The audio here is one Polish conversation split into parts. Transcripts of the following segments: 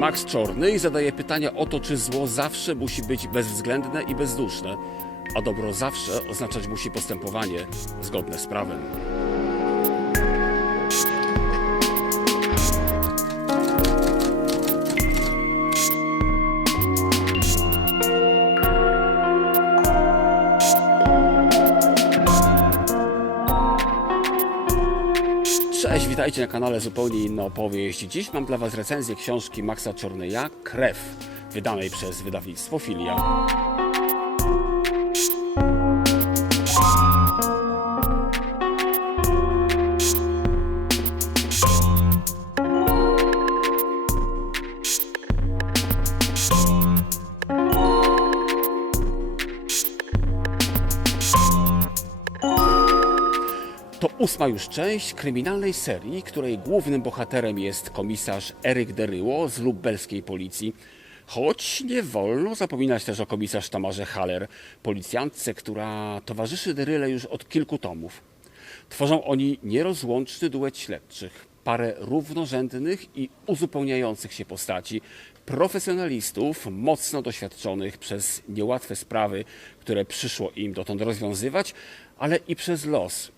Max Czorny zadaje pytania o to, czy zło zawsze musi być bezwzględne i bezduszne, a dobro zawsze oznaczać musi postępowanie zgodne z prawem. Cześć, witajcie na kanale Zupełnie Inna Opowieść. Dziś mam dla Was recenzję książki Maxa Czornyja Krew, wydanej przez wydawnictwo Filia. To ósma już część kryminalnej serii, której głównym bohaterem jest komisarz Eryk Deryło z lubelskiej policji. Choć nie wolno zapominać też o komisarz Tamarze Haller, policjantce, która towarzyszy Deryle już od kilku tomów. Tworzą oni nierozłączny duet śledczych, parę równorzędnych i uzupełniających się postaci, profesjonalistów mocno doświadczonych przez niełatwe sprawy, które przyszło im dotąd rozwiązywać, ale i przez los,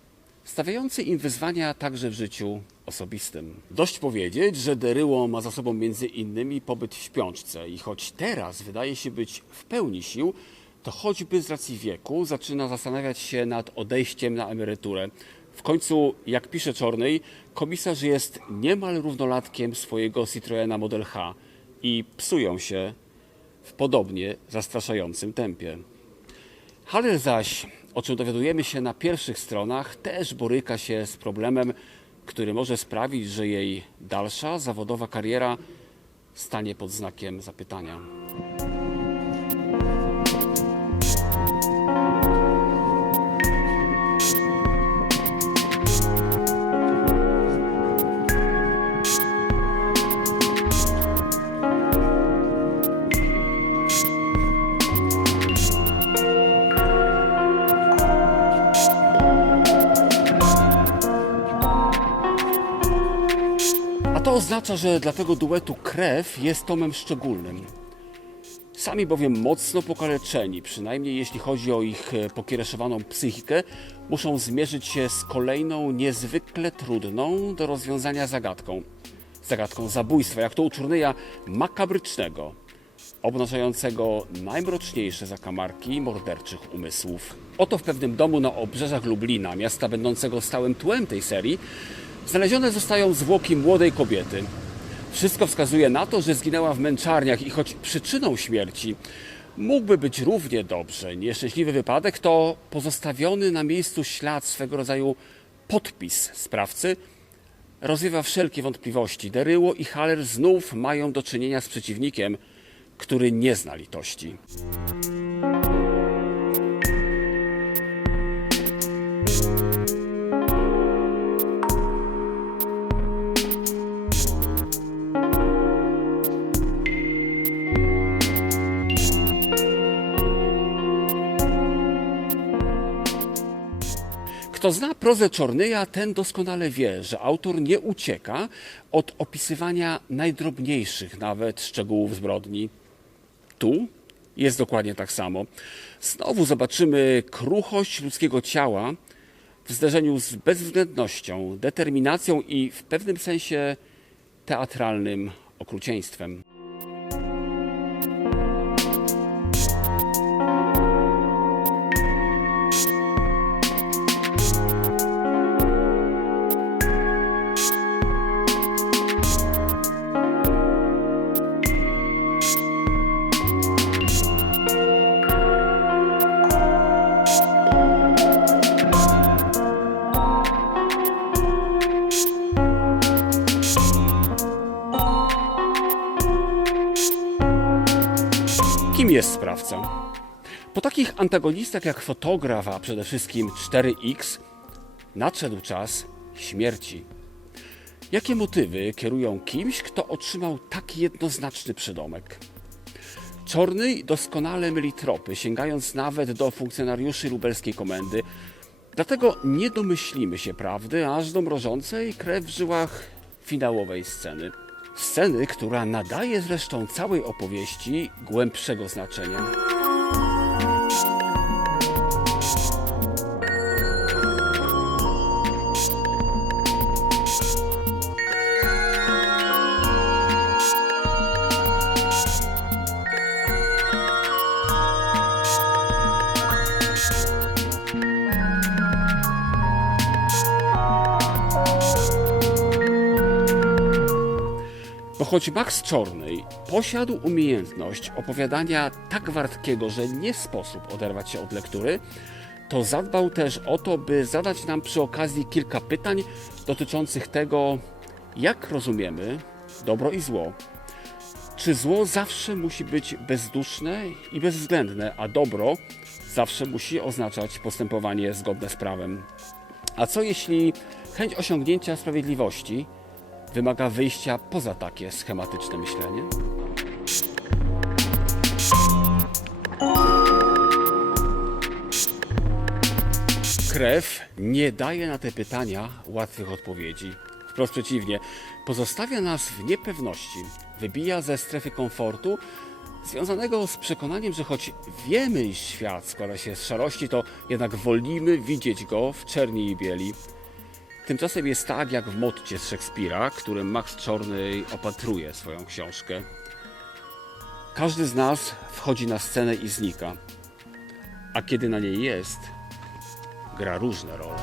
stawiający im wyzwania także w życiu osobistym. Dość powiedzieć, że Deryło ma za sobą między innymi pobyt w śpiączce i choć teraz wydaje się być w pełni sił, to choćby z racji wieku zaczyna zastanawiać się nad odejściem na emeryturę. W końcu, jak pisze Czornej, komisarz jest niemal równolatkiem swojego Citroena Model H i psują się w podobnie zastraszającym tempie. Haller zaś, o czym dowiadujemy się na pierwszych stronach, też boryka się z problemem, który może sprawić, że jej dalsza zawodowa kariera stanie pod znakiem zapytania. Oznacza, że dla tego duetu krew jest tomem szczególnym. Sami bowiem mocno pokaleczeni, przynajmniej jeśli chodzi o ich e, pokiereszowaną psychikę, muszą zmierzyć się z kolejną niezwykle trudną do rozwiązania zagadką. Zagadką zabójstwa, jak to u Czurnyja, makabrycznego, obnażającego najmroczniejsze zakamarki morderczych umysłów. Oto w pewnym domu na obrzeżach Lublina, miasta będącego stałym tłem tej serii, znalezione zostają zwłoki młodej kobiety. Wszystko wskazuje na to, że zginęła w męczarniach i choć przyczyną śmierci mógłby być równie dobrze nieszczęśliwy wypadek, to pozostawiony na miejscu ślad swego rodzaju podpis sprawcy rozwiewa wszelkie wątpliwości. Deryło i Haller znów mają do czynienia z przeciwnikiem, który nie zna litości. Kto zna prozę Czornyja, ten doskonale wie, że autor nie ucieka od opisywania najdrobniejszych nawet szczegółów zbrodni. Tu jest dokładnie tak samo. Znowu zobaczymy kruchość ludzkiego ciała w zderzeniu z bezwzględnością, determinacją i w pewnym sensie teatralnym okrucieństwem. Jest sprawca? Po takich antagonistach jak fotograf, a przede wszystkim 4X, nadszedł czas śmierci. Jakie motywy kierują kimś, kto otrzymał tak jednoznaczny przydomek? Czorny doskonale myli tropy, sięgając nawet do funkcjonariuszy lubelskiej komendy. Dlatego nie domyślimy się prawdy, aż do mrożącej krew w żyłach finałowej sceny. Sceny, która nadaje zresztą całej opowieści głębszego znaczenia. Choć Max Czornej posiadł umiejętność opowiadania tak wartkiego, że nie sposób oderwać się od lektury, to zadbał też o to, by zadać nam przy okazji kilka pytań dotyczących tego, jak rozumiemy dobro i zło. Czy zło zawsze musi być bezduszne i bezwzględne, a dobro zawsze musi oznaczać postępowanie zgodne z prawem? A co jeśli chęć osiągnięcia sprawiedliwości wymaga wyjścia poza takie schematyczne myślenie? Krew nie daje na te pytania łatwych odpowiedzi. Wprost przeciwnie, pozostawia nas w niepewności, wybija ze strefy komfortu, związanego z przekonaniem, że choć wiemy, iż świat składa się z szarości, to jednak wolimy widzieć go w czerni i bieli. Tymczasem jest tak jak w motcie z Szekspira, którym Max Czorny opatruje swoją książkę. Każdy z nas wchodzi na scenę i znika, a kiedy na niej jest, gra różne role.